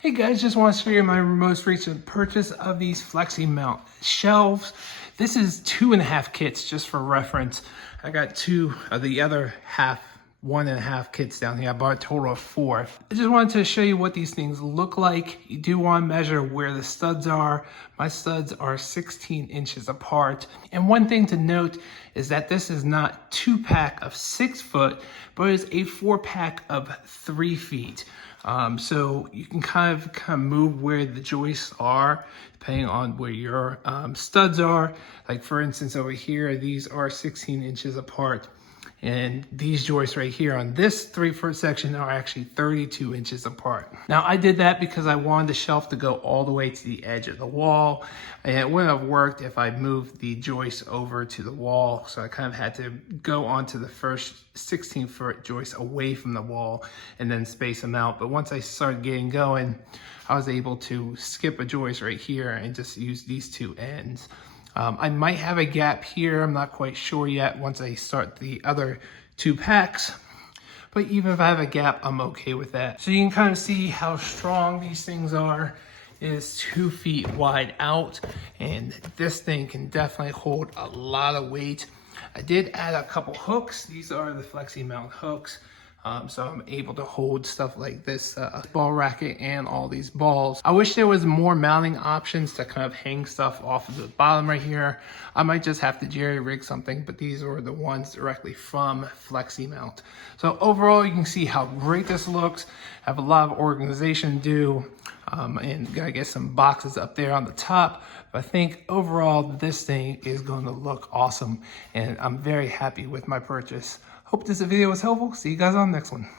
Hey guys, just want to show you my most recent purchase of these FlexiMount shelves. This is 2.5 kits just for reference. I got two of the other 1.5 kits down here. I bought a total of 4. I just wanted to show you what these things look like. You do want to measure where the studs are. My studs are 16 inches apart. And one thing to note is that this is not 2-pack of 6 foot, but it's a 4-pack of 3 feet. So you can kind of move where the joists are depending on where your studs are. Like for instance, over here, these are 16 inches apart. And these joists right here on this 3-foot section are actually 32 inches apart. Now I did that because I wanted the shelf to go all the way to the edge of the wall. And it wouldn't have worked if I moved the joist over to the wall. So I kind of had to go onto the first 16-foot joist away from the wall and then space them out. But once I started getting going, I was able to skip a joist right here and just use these two ends. I might have a gap here. I'm not quite sure yet once I start the other 2 packs. But even if I have a gap, I'm okay with that. So you can kind of see how strong these things are. It is 2 feet wide out, and this thing can definitely hold a lot of weight. I did add a couple hooks. These are the FlexiMount hooks. So I'm able to hold stuff like this ball racket and all these balls. I wish there was more mounting options to kind of hang stuff off of the bottom right here. I might just have to jerry rig something, but these are the ones directly from FlexiMount. So overall, you can see how great this looks. I have a lot of organization to do, and gotta get some boxes up there on the top. But I think overall, this thing is going to look awesome, and I'm very happy with my purchase. Hope this video was helpful. See you guys on the next one.